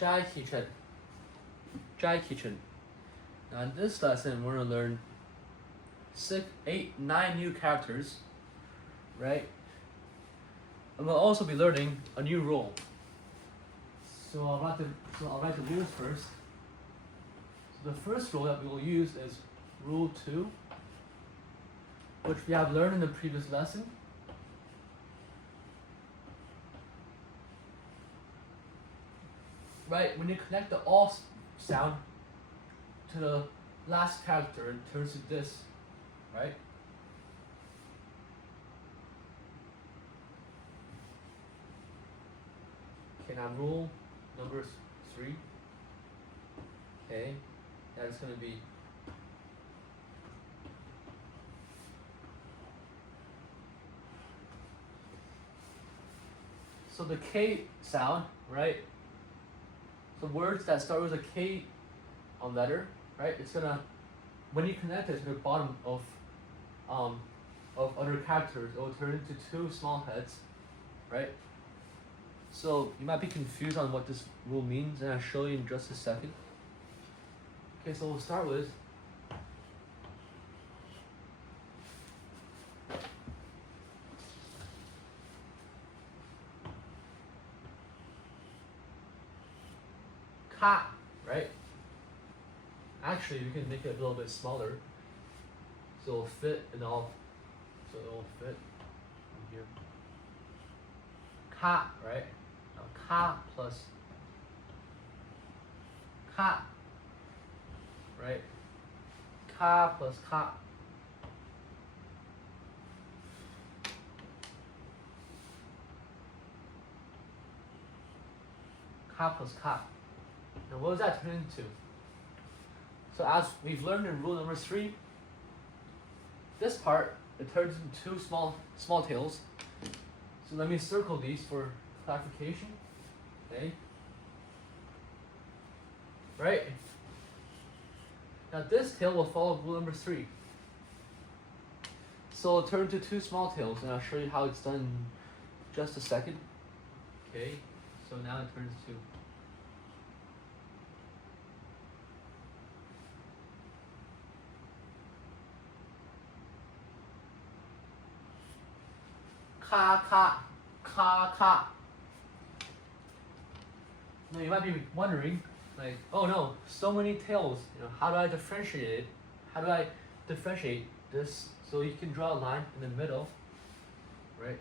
Jai Kitchen. Jai Kitchen. Now in this lesson, we're gonna learn 6, 8, 9 new characters, right? And we'll also be learning a new rule. So I'll write the rules first. So the first rule that we will use is rule 2, which we have learned in the previous lesson. Right, when you connect the all sound to the last character, it turns to this, right? Okay, now rule number 3. Okay, that's going to be so the K sound, right? So words that start with a K letter, right? It's gonna, when you connect it to the bottom of other characters, it will turn into 2 small heads, right? So you might be confused on what this rule means, and I'll show you in just a second. Okay, so we'll start with ka, right? Actually, we can make it a little bit smaller, so it'll fit in all. So it'll fit in here. Ka, right? Now ka plus ka, right? Ka plus ka. Ka plus ka. Now what does that turn into? So as we've learned in rule number 3, this part, it turns into 2 small tails. So let me circle these for clarification. Okay. Right? Now this tail will follow rule number 3. So it'll turn into 2 small tails, and I'll show you how it's done in just a second. Okay, so now it turns to ka ka ka ka. Now you might be wondering, like, oh no, so many tails. How do I differentiate it? How do I differentiate this? So you can draw a line in the middle, right?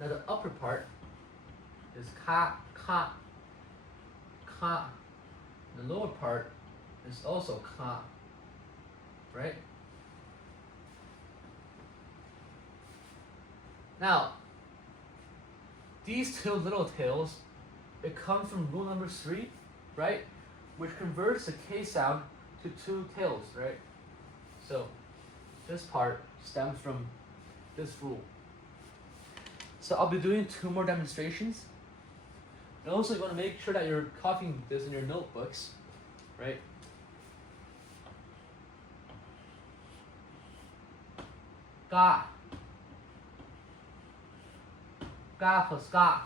Now the upper part is ka ka ka. The lower part is also ka, right? Now, these 2 little tails, it comes from rule number 3, right? Which converts the K sound to 2 tails, right? So, this part stems from this rule. So I'll be doing 2 more demonstrations. And also you want to make sure that you're copying this in your notebooks, right? Ga. Ga plus ga.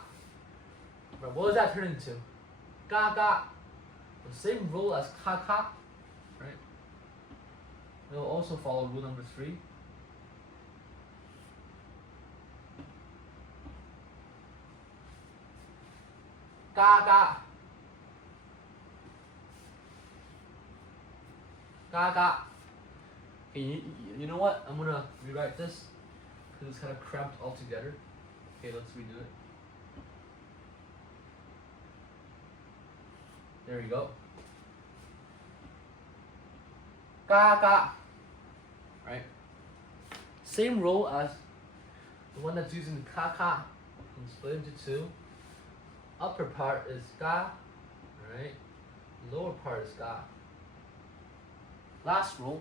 Right, what does that turn into? Ga ga. The same rule as ka ka, right? It will also follow rule number 3. Ga ga. Ga ga. Okay, you know what? I'm gonna rewrite this because it's kind of cramped all together. Okay, let's redo it. There you go. Ga ga. Right? Same rule as the one that's using ka ka. You can split into 2. Upper part is ga, right? Lower part is ga. Last rule.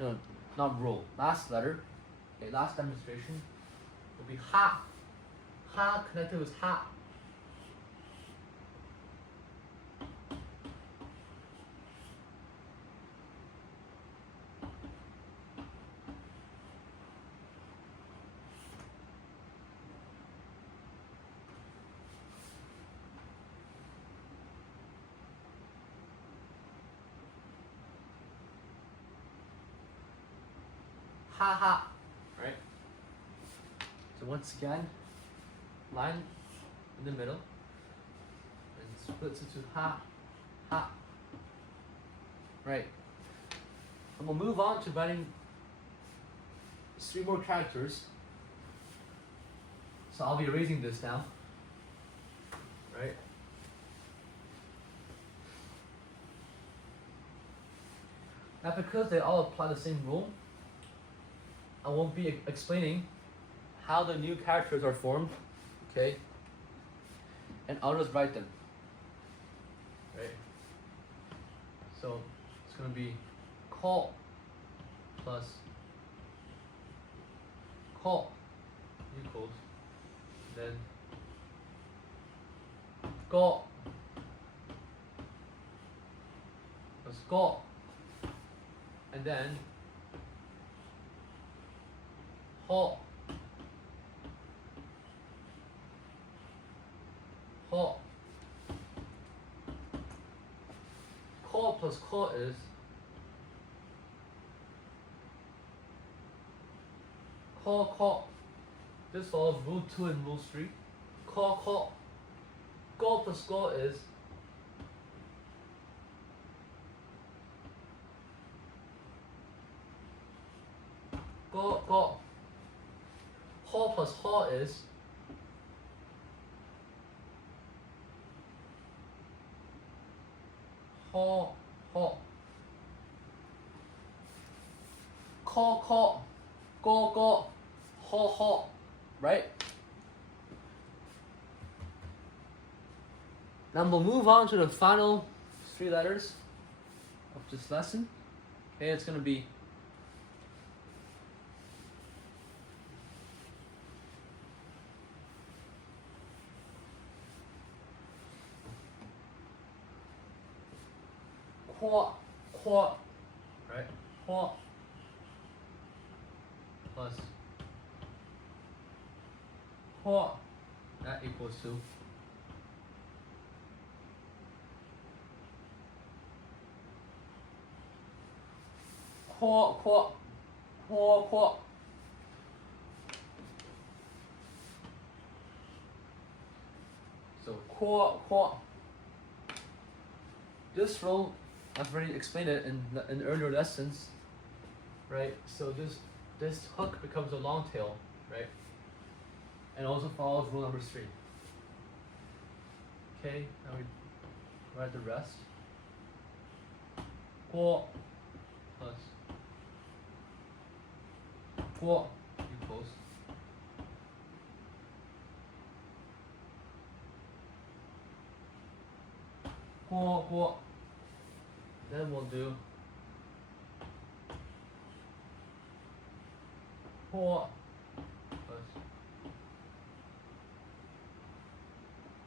No, not rule. Last letter. Okay, last demonstration will be ha. Ha connected with ha. ha ha, right? So once again, line in the middle, and splits into ha, ha, right? And we'll move on to writing 3 more characters. So I'll be erasing this now, right? Now because they all apply the same rule, I won't be explaining how the new characters are formed, okay? And I'll just write them, right? So it's gonna be call plus call equals then go plus go, and then ho ho. Call plus call is call. This follows rule 2 and rule 3. Call. Go plus go is go. Ho plus ho is ho. Call. Go. Ho. Right? Now we'll move on to the final 3 letters of this lesson. Okay, it's gonna be qua, right? Qua plus qua, that equals to qua. So qua. This rule, I've already explained it in earlier lessons, right? So this hook becomes a long tail, right? And also follows rule number 3. Okay, now we write the rest. Qua plus qua equals qua. Then we'll do qua plus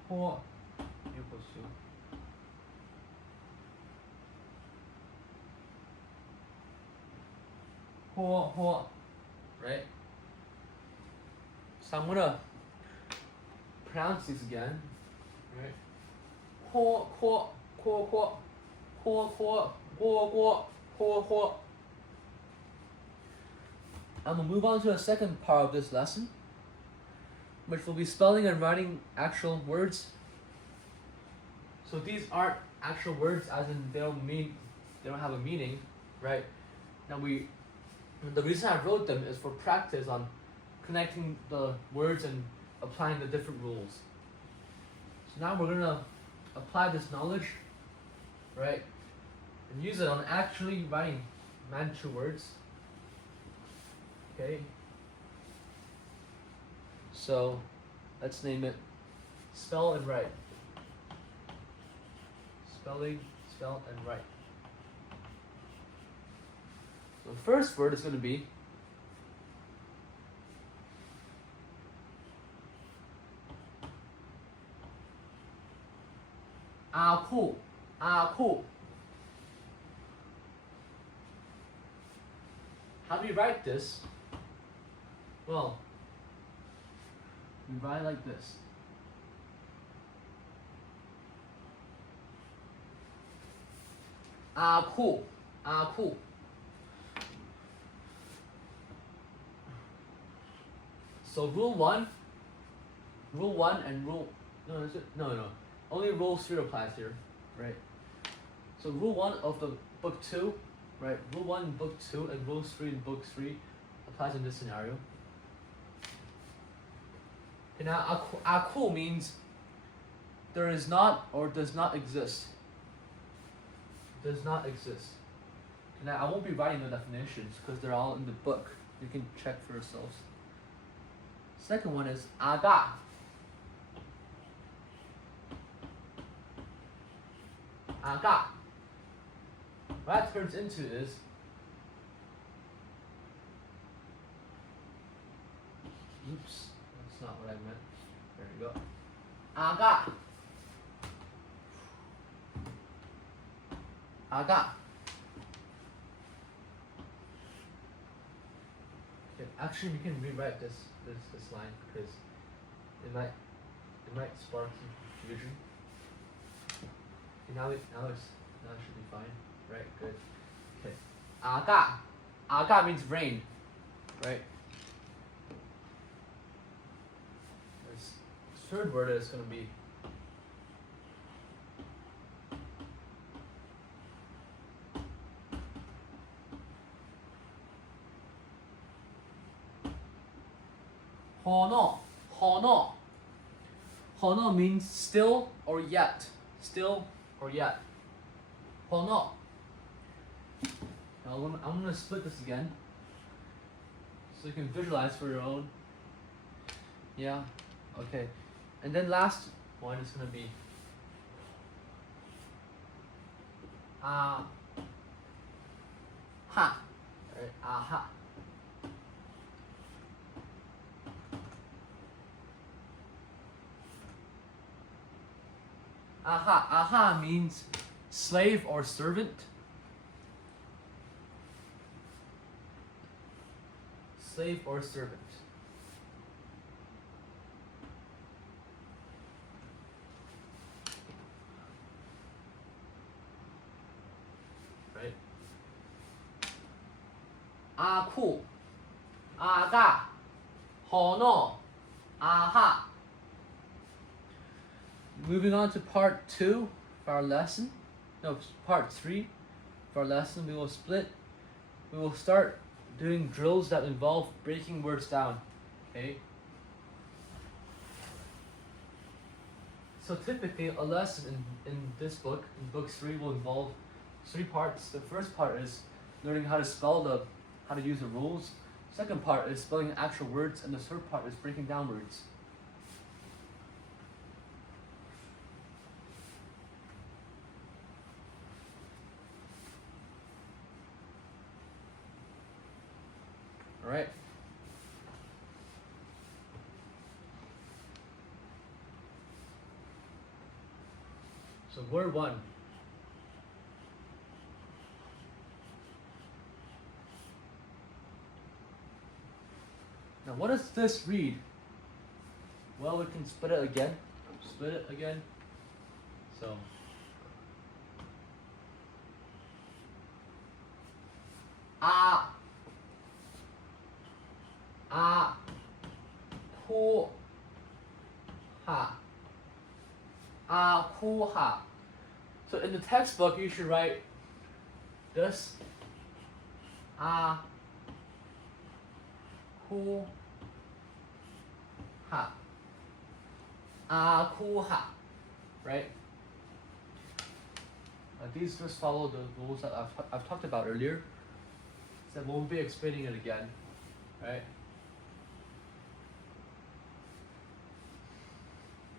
qua equals to qua, right? So I'm gonna pronounce these again, right? Qua. I'm gonna move on to the second part of this lesson, which will be spelling and writing actual words. So these aren't actual words, as in they don't have a meaning, right? Now the reason I wrote them is for practice on connecting the words and applying the different rules. So now we're gonna apply this knowledge, right, and use it on actually writing Manchu words. Okay. So let's name it spell and write. Spelling, spell, and write. So the first word is going to be aku. How do we write this? Well, we write like this. Aku. So rule one and rule, no, is it? No. Only rule 3 applies here, right? So rule 1 of the book 2, right? Rule 1 in book 2 and rule 3 in book 3 applies in this scenario. Okay, now aku means there is not or does not exist. Does not exist. Okay, now I won't be writing the definitions because they're all in the book. You can check for yourselves. Second one is aga. Aga. What that turns into is oops, that's not what I meant. There we go. Aga. Aga. Okay, actually we can rewrite this line because it might spark some confusion. Okay, now it should be fine. Right, good. Okay. Aga. Aga means rain. Right? This third word is gonna be hono. Hono. Hono means still or yet. Still or yet. Hono. Now I'm gonna split this again, so you can visualize for your own. Yeah. Okay. And then last one is gonna be ha. Right. Aha. Aha. Aha means slave or servant. Slave or servant. Right? Aku. Aga. Hono. Aha. Moving on to part 2 of our lesson. No, part 3 of our lesson. We will split. We will start doing drills that involve breaking words down. Okay? So typically a lesson in this book, in book 3, will involve 3 parts. The first part is learning how to spell how to use the rules. Second part is spelling actual words, and the third part is breaking down words. Alright. So word 1. Now what does this read? Well, we can split it again. So ku ha. Ku ha. So in the textbook you should write this ku ha. Ku ha. Right? These just follow the rules that I've talked about earlier. So we won't be explaining it again. Right?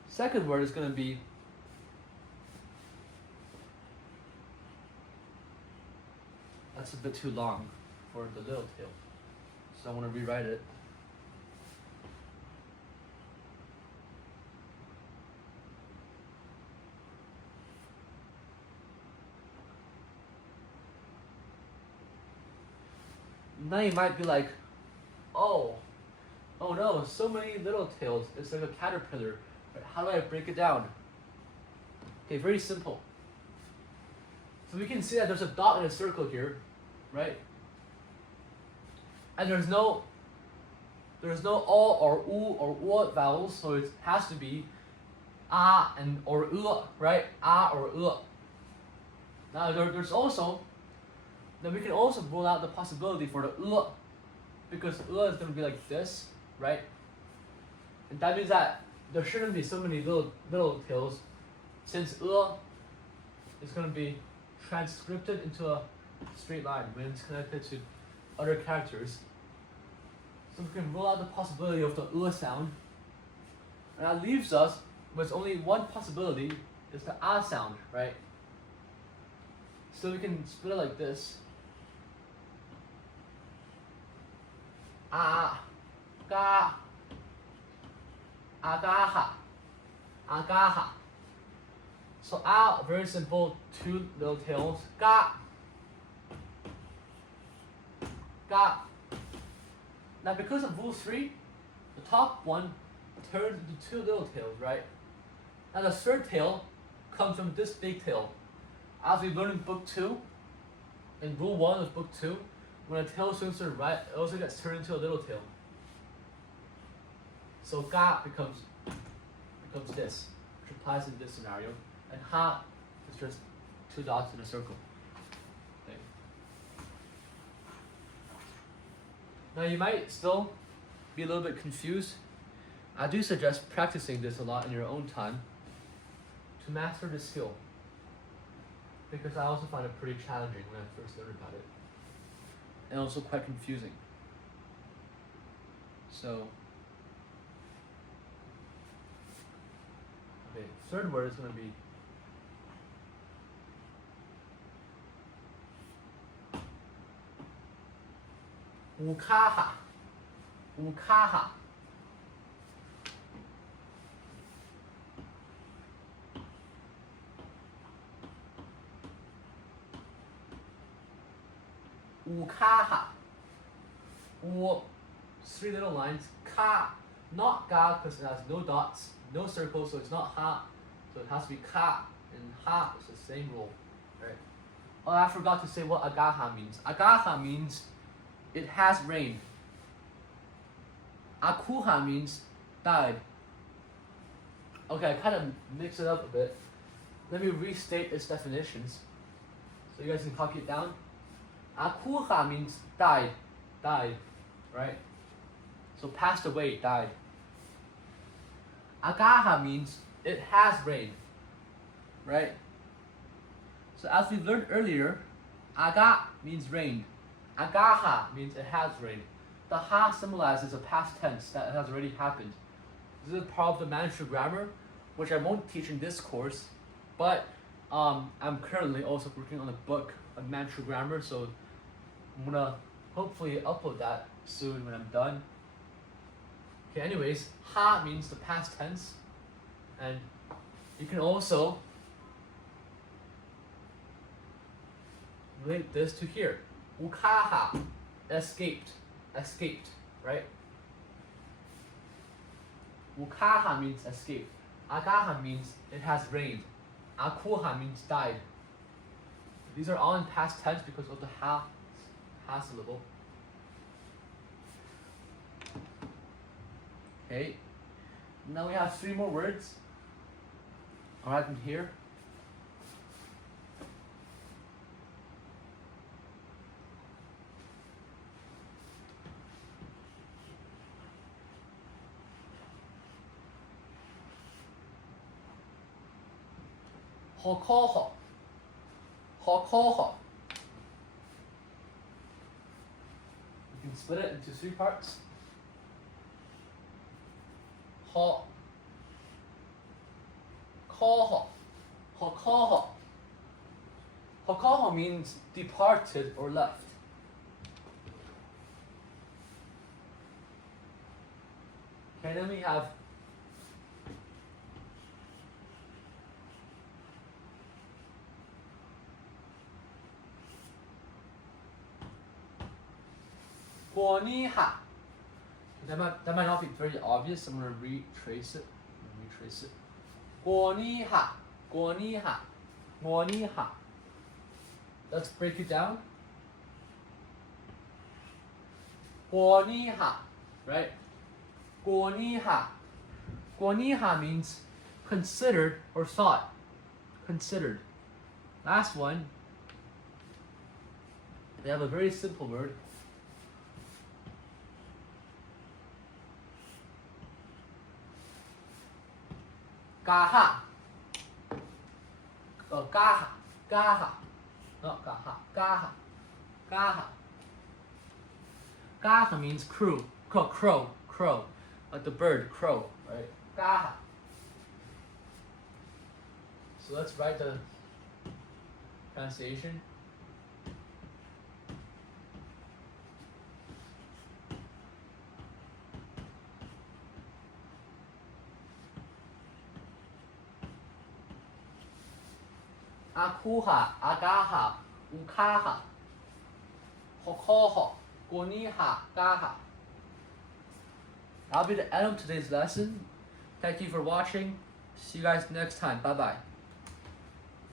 Second word is going to be that's a bit too long for the little tail, so I want to rewrite it. Now you might be like, oh no, so many little tails. It's like a caterpillar. Right? How do I break it down? Okay, very simple. So we can see that there's a dot in a circle here, right? And there's no there's no o or u or u vowels, so it has to be a and or right? A or Now there's also, then we can also rule out the possibility for the because is going to be like this, right? And that means that there shouldn't be so many little tails, since is going to be transcribed into a straight line when it's connected to other characters. So we can rule out the possibility of the sound. And that leaves us with only one possibility, is the a sound, right? So we can split it like this. A, ga, agaha, agaha. So a, very simple, two little tails. Ga, ga. Now because of rule 3, the top one turns into two little tails, right? Now the third tail comes from this big tail. As we learned in book 2, in rule 1 of book 2, when a tail swings to the right, it also gets turned into a little tail. So ga becomes this, which applies in this scenario, and ha is just two dots in a circle. Okay. Now you might still be a little bit confused. I do suggest practicing this a lot in your own time to master the skill, because I also find it pretty challenging when I first learned about it, and also quite confusing. So, okay, third word is going to be ukaha. Ukaha. Ukaha. Three little lines. Ka. Not ga because it has no dots, no circles, so it's not ha. So it has to be ka. And ha is the same rule. Right? Oh, I forgot to say what agaha means. Agaha means it has rained. Akuha means died. Okay, I kind of mixed it up a bit. Let me restate its definitions so you guys can copy it down. Akuha means died, right? So passed away, died. Agaha means it has rained, right? So as we learned earlier, aga means rained. Agaha means it has rained. The ha symbolizes a past tense that has already happened. This is part of the Manchu grammar, which I won't teach in this course, but I'm currently also working on a book on Manchu grammar, so I'm gonna hopefully upload that soon when I'm done. Okay, anyways, ha means the past tense, and you can also relate this to here. Ukaha, escaped, right? Ukaha means escape. Agaha means it has rained. Akuha means died. These are all in past tense because of the ha syllable. Okay. Now we have 3 more words. I'll write them here. Hokoho. Hokoho. You can split it into 3 parts. Ho. Koho. Hokoho. Hokoho means departed or left. Okay, then we have Guaniha. That might not be very obvious. I'm going to retrace it. Guaniha. Guaniha. Guaniha. Let's break it down. Guaniha. Right? Guoniha. Guoniha means considered or thought. Considered. Last one. They have a very simple word. Gaha. Oh, gaha. Gaha. Not gaha. Gaha. Gaha. Gaha means crow. Crow. Like the bird, crow, right? Gaha. So let's write the pronunciation. Akuha, agaha, ukaha, hokoho, goniha, gaha. That'll be the end of today's lesson. Thank you for watching. See you guys next time. Bye bye.